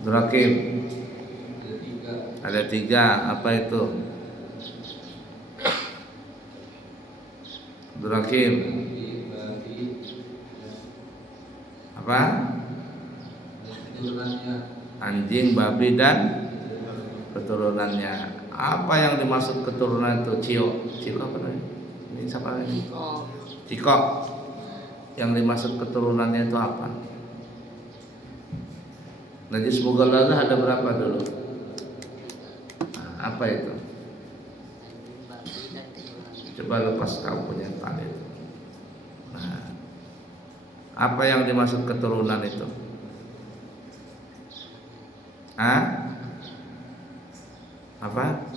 Durakim. Ada tiga. Apa itu? Durakim. Apa? Anjing, babi, dan keturunannya. Apa yang dimaksud keturunan itu? Cio apa namanya? Ini siapa lagi? Cikok. Yang dimaksud keturunannya itu apa? Najis mughallalah ada berapa dulu? Apa itu? Coba lepas kamu punya tali itu. Nah, apa yang dimaksud keturunan itu? Apa?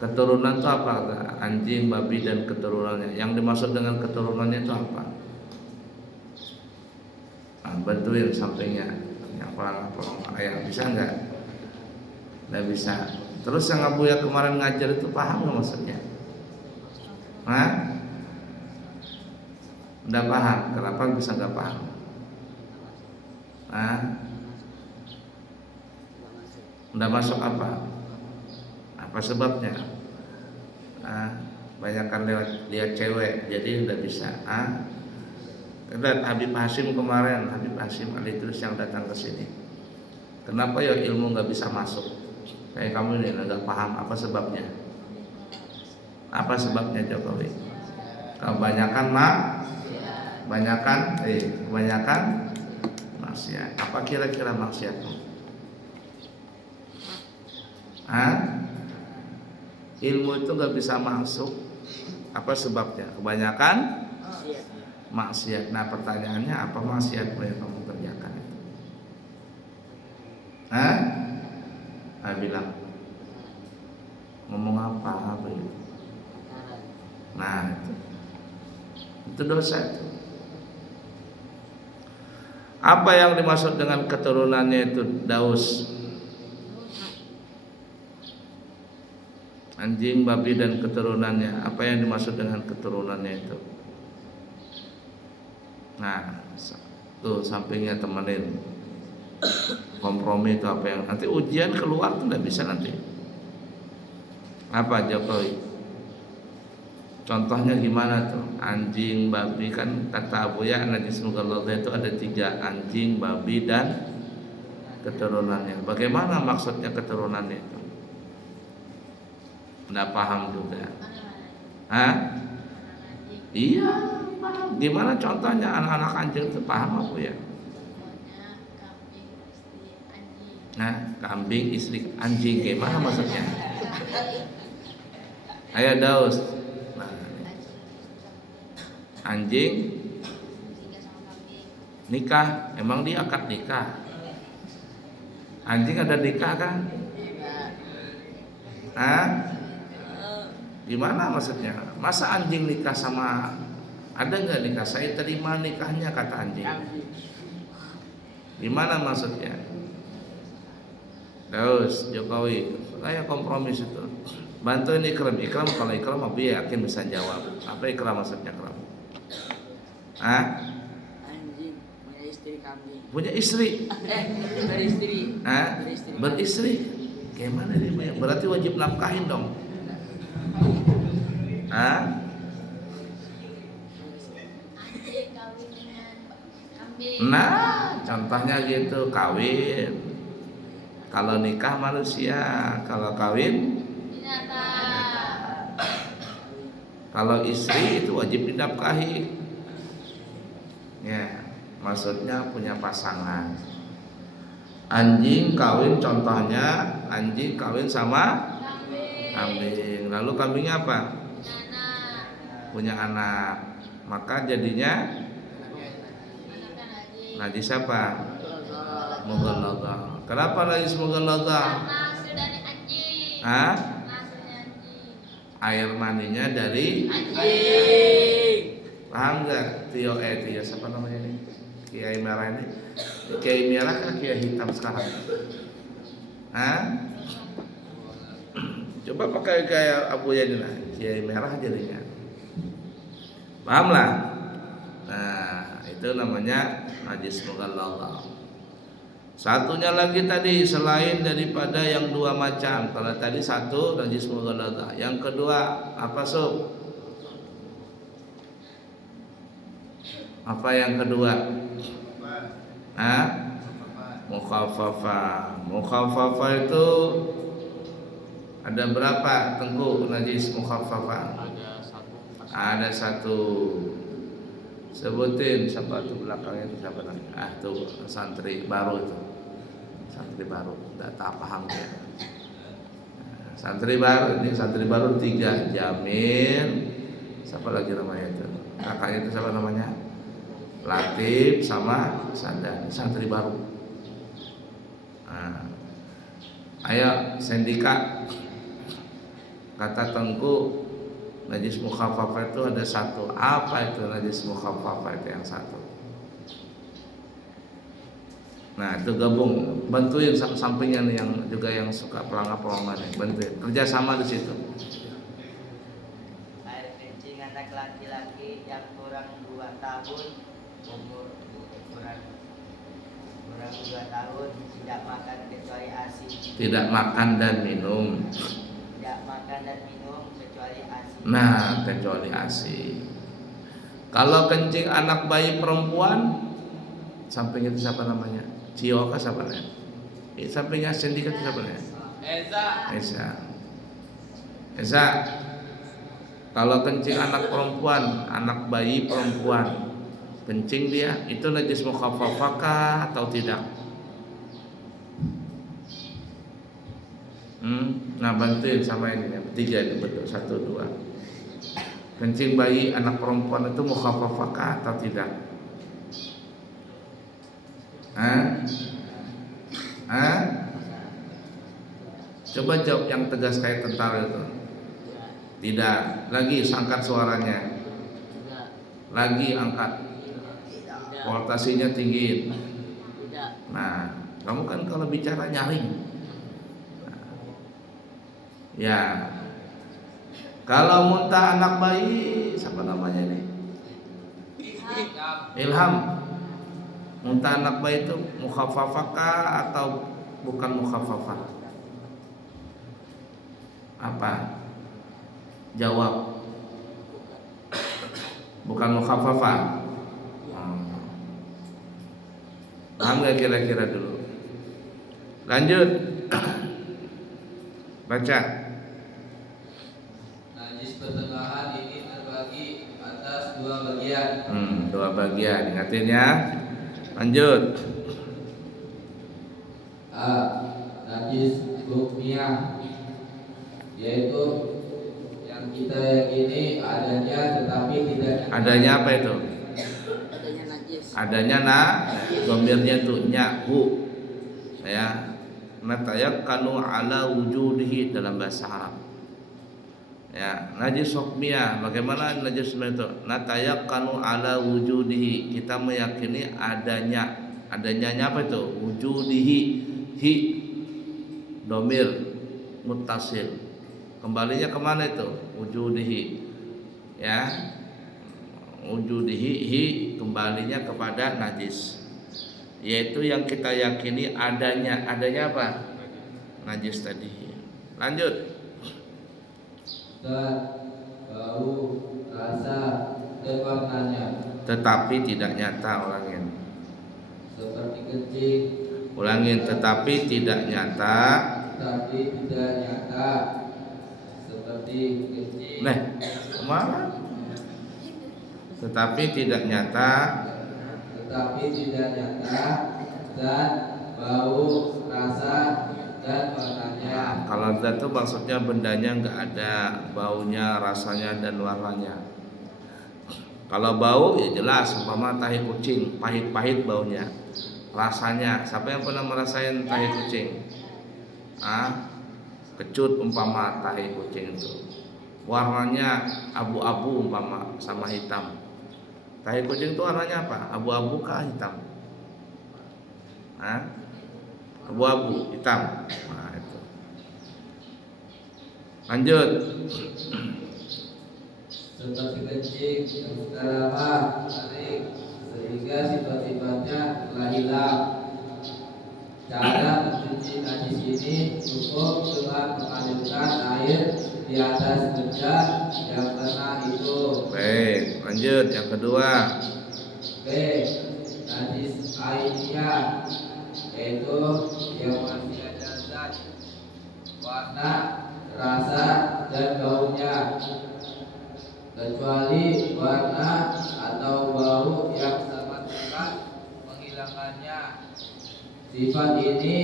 Keturunan itu apa? Anjing, babi, dan keturunannya. Yang dimaksud dengan keturunannya itu apa? Bantuin sampingnya. Yang pelang ayah bisa nggak? Nggak bisa. Terus yang Abu ya kemarin ngajar itu paham nggak maksudnya? Nggak paham. Kenapa bisa nggak paham? Nggak masuk apa? Apa sebabnya? Banyakkan lihat cewek, jadi udah bisa. Lihat Habib Hasim kemarin, Habib Hasim Ali terus yang datang ke sini. Kenapa ya ilmu nggak bisa masuk? Kayak kamu ini nggak paham apa sebabnya? Apa sebabnya Jokowi? Kebanyakan kebanyakan maksiat. Apa kira-kira maksiatmu? Ilmu itu nggak bisa masuk. Apa sebabnya? Kebanyakan maksiat. Nah pertanyaannya apa maksiat yang kamu kerjakan itu? Bilang ngomong apa itu? Nah itu dosa itu. Apa yang dimaksud dengan keturunannya itu Daus? Anjing, babi, dan keturunannya. Apa yang dimaksud dengan keturunannya itu? Nah, tuh sampingnya temenin. Kompromi itu apa yang nanti ujian keluar tuh nggak bisa nanti. Apa Jokowi? Contohnya gimana tuh? Anjing, babi, kan kata Abu Ya najis mughallalah itu ada tiga: anjing, babi, dan keturunannya. Bagaimana maksudnya keturunannya itu? Nggak paham juga. Iya, paham. Gimana contohnya anak-anak anjing itu paham aku ya? Kambing istri anjing, gimana maksudnya? Ayo Daus. Anjing nikah, emang dia akad nikah? Anjing ada nikah kan? Gimana maksudnya? Masa anjing nikah sama, ada nggak nikah? Saya terima nikahnya kata anjing. Gimana maksudnya? Terus Jokowi, kayak kompromi itu. Bantuin Ikram. Kalau Ikram aku yakin bisa jawab. Apa Ikram maksudnya Ikram? Anjing punya istri kambing. Punya istri? Beristri. Beristri? Gimana dia? Berarti wajib nafkahin dong. Nah, contohnya gitu, kawin. Kalau nikah manusia, kalau kawin binatang. Kalau istri itu wajib dinafkahi. Ya, maksudnya punya pasangan. Anjing kawin, contohnya anjing kawin sama kambing. Lalu kambingnya apa? Punya anak. Maka jadinya najis apa? Mughallalah. Kenapa najis mughallalah? Air maninya dari anjing. Paham nggak? Tio siapa namanya ini? Kiai merah ini. Kiai merah kan kiai hitam sekarang. Coba pakai kayak Abu Yadin, kiai merah jadinya. Paham lah? Nah, itu namanya najis mughallalah. Satunya lagi tadi selain daripada yang dua macam. Kalau tadi satu najis mughalladah. Yang kedua apa sob? Apa yang kedua? Hah? Mukhaffafah. Mukhaffafah itu ada berapa Tengku najis mukhaffafah? Ada satu. Sebutin siapa tuh belakangnya itu siapa namanya? Tuh santri baru itu. Santri baru, enggak tak paham ya. Santri baru, ini santri baru 3, Jamil. Siapa lagi namanya itu? Kakaknya itu siapa namanya? Latif sama Sandan, santri baru. Nah, ayo Sendika, kata Tengku najis mukhaffafah itu ada satu. Apa itu najis mukhaffafah itu yang satu? Nah itu gabung, bantuin sampingnya nih yang juga yang suka pelangga-pelangga nih, bantuin kerjasama di situ. Air kencing anak laki-laki yang kurang 2 tahun, umur kurang 2 tahun, tidak makan kecuali ASI. Tidak makan dan minum. Tidak makan dan minum kecuali ASI. Nah kecuali ASI. Kalau kencing anak bayi perempuan, samping itu siapa namanya? Cioka siapa namanya? Sampingnya Sendika itu siapa namanya? Esa. Kalau kencing anak perempuan, anak bayi perempuan, kencing dia itu najis mukhaffafah atau tidak? Nah bantuin sama ini yang 3 itu betul 1, 2. Kencing bayi anak perempuan itu mukhaffafah atau tidak? Coba jawab yang tegas kayak tentara itu. Tidak. Lagi angkat suaranya. Lagi angkat. Voltasinya tinggi. Nah, kamu kan kalau bicara nyaring. Ya. Kalau muntah anak bayi, siapa namanya ini? Ilham. Muntah anak bayi itu mukhaffafah atau bukan mukhaffafah? Apa? Jawab. Bukan mukhaffafah. Paham gak kira-kira dulu? Lanjut. Baca. Najis pertengahan ini terbagi atas 2 bagian. 2 bagian. Ingatin ya. Lanjut. A. Najis hukmiyah, yaitu yang kita yakini adanya tetapi tidak. Adanya apa itu? Adanya najis. Adanya domirnya tuh nyahu. Ya. Natayakkanu ala wujudihi dalam bahasa Arab. Ya, najis hukmiyah. Bagaimana najis itu? Natayakkanu ala wujudihi. Kita meyakini adanya. Adanya apa itu? Wujudihi. Hi domir muttasil. Kembalinya kemana itu? Wujudihi. Ya. Wujudihi hi kembalinya kepada najis. Yaitu yang kita yakini adanya. Adanya apa? Najis tadi. Lanjut. Dan bau, rasa, dan warnanya. Tetapi tidak nyata, ulangin. Seperti kencing. Ulangin, tetapi tidak nyata. Tetapi tidak nyata. Seperti kencing. Nah, kemana? Tetapi tidak nyata. Tetapi tidak nyata. Dan bau, rasa, dan warnanya. Kalau zat itu maksudnya bendanya nggak ada baunya, rasanya dan warnanya. Kalau bau ya jelas, umpama tahi kucing, pahit-pahit baunya. Rasanya, siapa yang pernah merasain tahi kucing? Kecut umpama tahi kucing itu. Warnanya abu-abu umpama sama hitam. Tahi kucing itu warnanya apa? Abu-abu kah hitam? Abu-abu hitam. Nah, itu. Lanjut. Seperti kencing yang sudah lama, kering, sehingga sifat-sifatnya telah hilang. Cara mencuci najis ini cukup dengan mengalirkan air di atas benda yang kena itu. Baik, lanjut yang kedua. B. Najis ainiyah, yaitu yang masih ada zat, warna, rasa, dan baunya, kecuali warna atau bau yang sangat cepat menghilangkannya. Sifat ini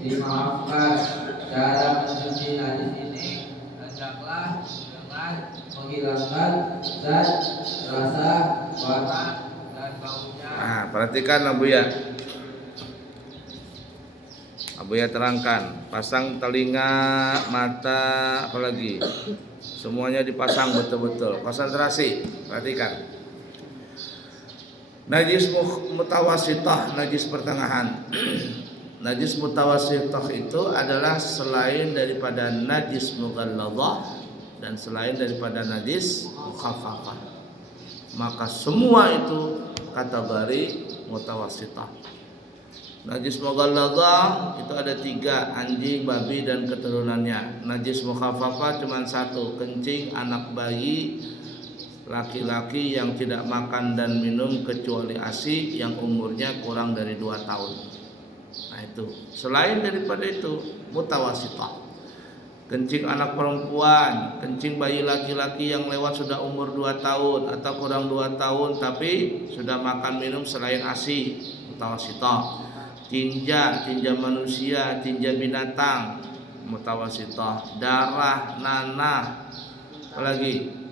dimaafkan. Cara mencuci najis ini hendaklah dengan menghilangkan zat, rasa, warna, dan baunya. Nah, perhatikan Abu ya. Abu ya terangkan, pasang telinga, mata, apalagi semuanya dipasang betul-betul. Konsentrasi, perhatikan. Najis mutawasitah, najis pertengahan. Najis mutawasitah itu adalah selain daripada najis mughalladhah dan selain daripada najis mukhaffafah. Maka semua itu kategori mutawasitah. Najis mughalladhah itu ada 3, anjing, babi, dan keturunannya. Najis mukhaffafah cuma 1, kencing anak bayi laki-laki yang tidak makan dan minum kecuali ASI yang umurnya kurang dari 2 tahun. Nah itu. Selain daripada itu mutawasitah. Kencing anak perempuan, kencing bayi laki-laki yang lewat sudah umur 2 tahun atau kurang 2 tahun tapi sudah makan minum selain ASI, mutawasitah. Tinja manusia, tinja binatang, mutawasitah. Darah, nanah, apalagi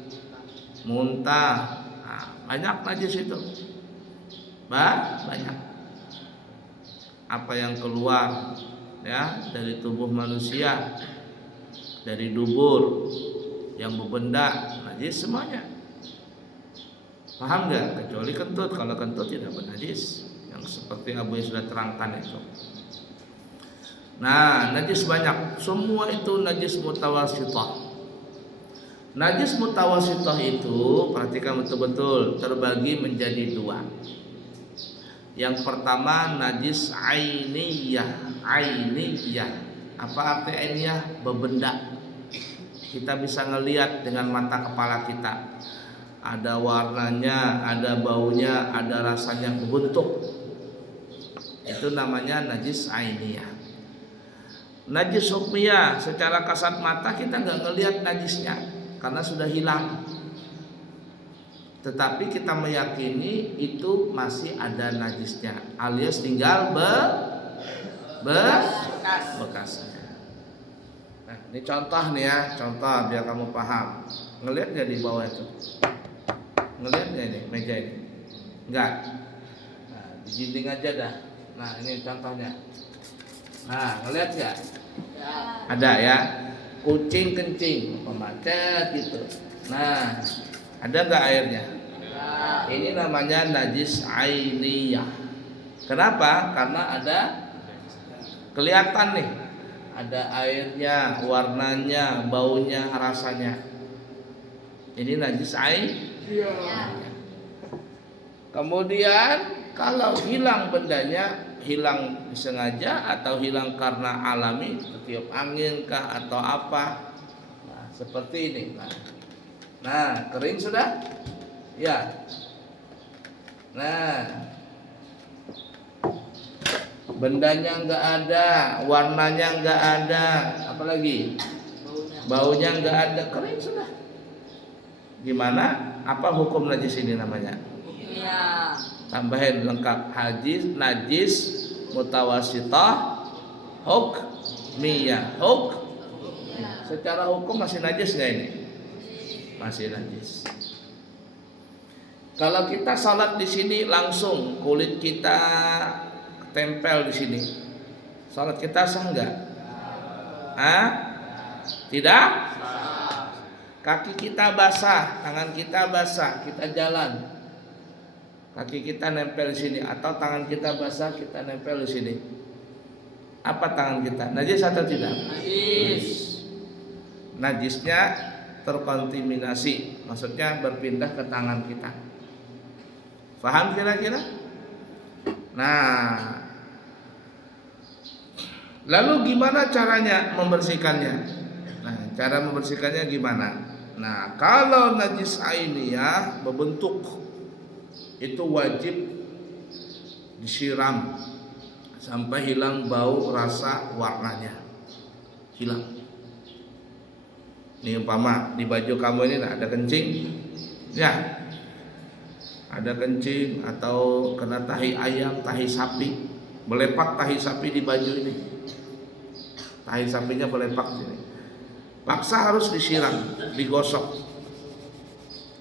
muntah, nah, banyak najis itu, banyak. Apa yang keluar ya dari tubuh manusia, dari dubur, yang berbenda, najis semuanya. Paham nggak? Kecuali kentut, kalau kentut tidak bernajis, yang seperti Abu yang sudah terangkan itu. Nah, najis banyak, semua itu najis mutawasitah. Najis mutawasitah itu, perhatikan betul-betul, terbagi menjadi 2. Yang pertama najis ainiyah. Ainiyah, apa arti ainiyah? Bebenda. Kita bisa ngelihat dengan mata kepala kita. Ada warnanya, ada baunya, ada rasanya bentuk. Itu namanya najis ainiyah. Najis hukmiyah, secara kasat mata kita nggak ngelihat najisnya karena sudah hilang. Tetapi kita meyakini itu masih ada najisnya, alias tinggal bekasnya. Nah, ini contoh nih ya, contoh biar kamu paham. Ngelihat nggak di bawah itu? Ngelihat nggak ini meja ini? Enggak. Nah, di dinding aja dah. Nah, ini contohnya. Nah, ngelihat nggak? Ada ya. Kucing kencing, pemacet gitu. Nah, ada nggak airnya? Ini namanya najis ainiyah. Kenapa? Karena ada kelihatan nih, ada airnya, warnanya, baunya, rasanya. Ini najis ainiyah. Kemudian kalau hilang bendanya, hilang sengaja atau hilang karena alami, tiup angin kah atau apa, nah, seperti ini. Nah, kering sudah? Ya. Nah, bendanya nggak ada, warnanya nggak ada, apalagi baunya nggak ada, kering sudah. Gimana? Apa hukum najis ini namanya? Iya. Tambahin lengkap, najis mutawasitah hukmiyah. Secara hukum masih najis nggak ini? Masih najis. Kalau kita salat di sini langsung kulit kita tempel di sini, salat kita sah nggak? Tidak. Kaki kita basah, tangan kita basah, kita jalan. Kaki kita nempel di sini atau tangan kita basah, kita nempel di sini. Apa tangan kita? Najis atau tidak? Najis. Najisnya terkontaminasi, maksudnya berpindah ke tangan kita. Paham kira-kira? Nah, Lalu gimana caranya membersihkannya? Nah, cara membersihkannya gimana? Nah, kalau najis ainiyah berbentuk itu wajib disiram sampai hilang bau, rasa, warnanya hilang. Ini umpama di baju kamu ini ada kencing, ya, ada kencing atau kena tahi ayam, tahi sapi, melepak tahi sapi di baju ini, tahi sapinya melepak sini, paksa harus disiram, digosok,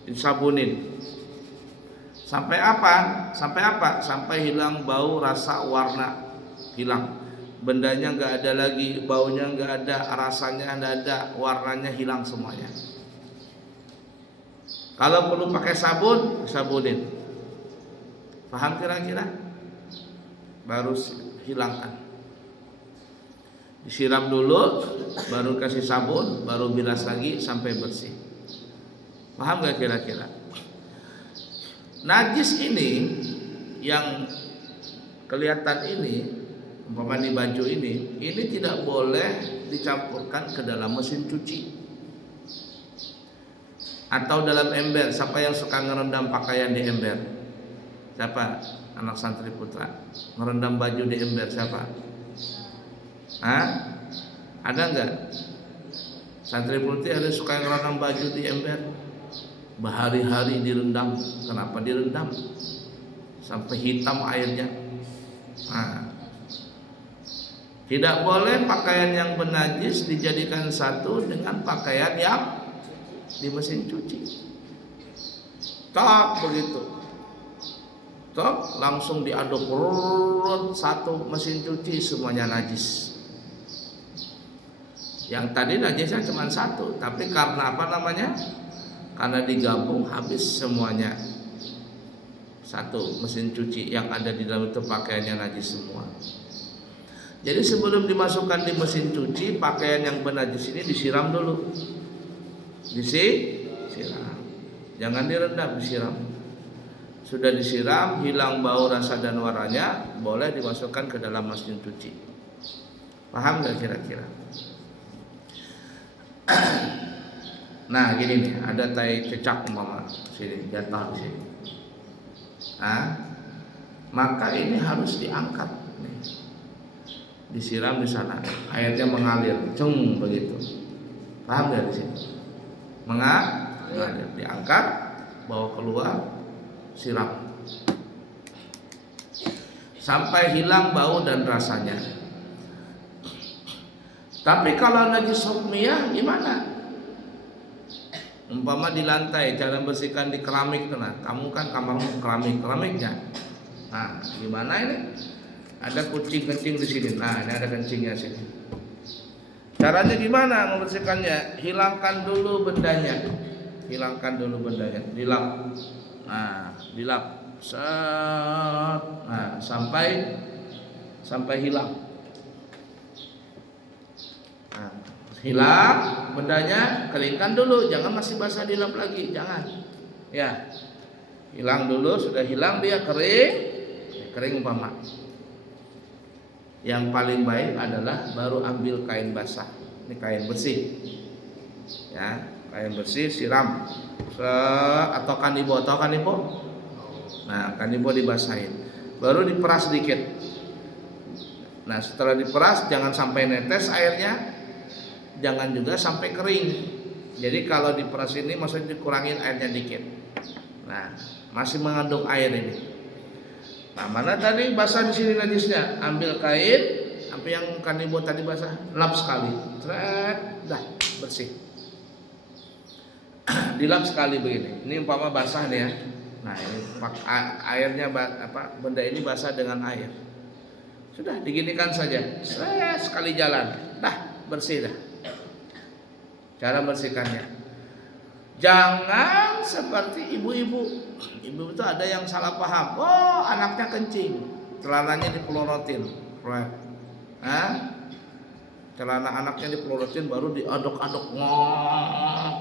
disabunin. Sampai apa? Sampai apa? Sampai hilang bau, rasa, warna, hilang. Bendanya nggak ada lagi, baunya nggak ada, rasanya nggak ada, warnanya hilang semuanya. Kalau perlu pakai sabun, sabunin. Paham kira-kira? Baru hilangkan. Disiram dulu, baru kasih sabun, baru bilas lagi sampai bersih. Paham gak kira-kira? Najis ini yang kelihatan ini, umpama di baju ini tidak boleh dicampurkan ke dalam mesin cuci atau dalam ember. Siapa yang suka ngerendam pakaian di ember? Siapa? Anak santri putra ngerendam baju di ember, siapa? Hah? Ada enggak? Santri putri ada suka ngerendam baju di ember? Berhari-hari direndam. Kenapa direndam? Sampai hitam airnya. Nah, tidak boleh pakaian yang bernajis dijadikan satu dengan pakaian yang di mesin cuci. Tak begitu. Tak langsung diaduk satu mesin cuci semuanya najis. Yang tadi najisnya cuma satu, tapi karena apa namanya? Karena digabung habis semuanya. Satu mesin cuci yang ada di dalam itu pakaiannya najis semua. Jadi sebelum dimasukkan di mesin cuci, pakaian yang bernajis ini disiram dulu. Disiram. Jangan direndam, disiram. Sudah disiram, hilang bau, rasa dan warnanya, boleh dimasukkan ke dalam mesin cuci. Paham gak kira-kira? Nah gini nih, ada tai cecak umpama sini, jatuh di sini. Maka ini harus diangkat nih. Disiram di sana, airnya mengalir, cung begitu. Paham gak di sini? Mengalir, diangkat, bawa keluar, siram sampai hilang bau dan rasanya. Tapi kalau najis hukmiyah gimana? Umpama di lantai, cara bersihkan di keramik tuh, nah, kamu kan kamarmu keramiknya. Nah, gimana ini? Ada kucing kencing di sini. Nah, ini ada kencingnya sini. Caranya gimana membersihkannya? Hilangkan dulu bendanya. Dilap. Nah, dilap. Set. Nah, sampai hilang. Nah, hilang bendanya, keringkan dulu, jangan masih basah dilap lagi, jangan. Ya. Hilang dulu, sudah hilang dia kering umpama. Yang paling baik adalah baru ambil kain basah. Ini kain bersih. Ya, kain bersih siram. Atau kanibo, Nah, kanibo dibasahin. Baru diperas sedikit. Nah, setelah diperas jangan sampai netes airnya. Jangan juga sampai kering. Jadi kalau diperas ini maksudnya dikurangin airnya dikit. Nah, masih mengandung air ini. Nah, mana tadi basah di sini najisnya? Ambil kain, apa yang kanibo tadi basah, lap sekali. Dah bersih. Dilap sekali begini. Ini umpama basah nih ya. Nah, ini airnya benda ini basah dengan air. Sudah diginikan saja. Sekali jalan. Dah bersih dah. Cara bersihkannya, jangan seperti ibu-ibu. Ibu itu ada yang salah paham. Oh, anaknya kencing, celananya dipelorotin. Celana anaknya dipelorotin, baru diaduk-aduk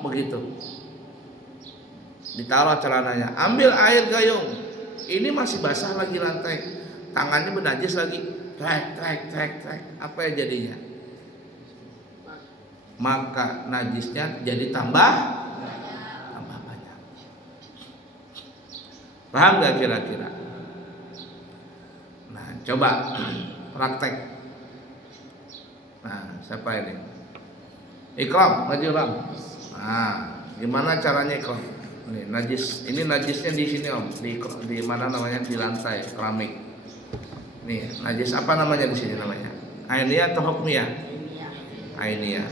begitu. Ditaruh celananya, ambil air gayung. Ini masih basah lagi lantai. tangannya bernajis lagi, trek. Apa ya jadinya? Maka najisnya jadi tambah banyak. Paham gak kira-kira? Nah, coba praktek. Nah, siapa ini? Ikram, maju Ram. Nah, gimana caranya Ikram? Nih, najis. Ini najisnya di sini Om, di mana namanya, di lantai keramik. Nih, najis apa namanya di sini namanya? Ainiyah atau hukmiyah? Ainiyah.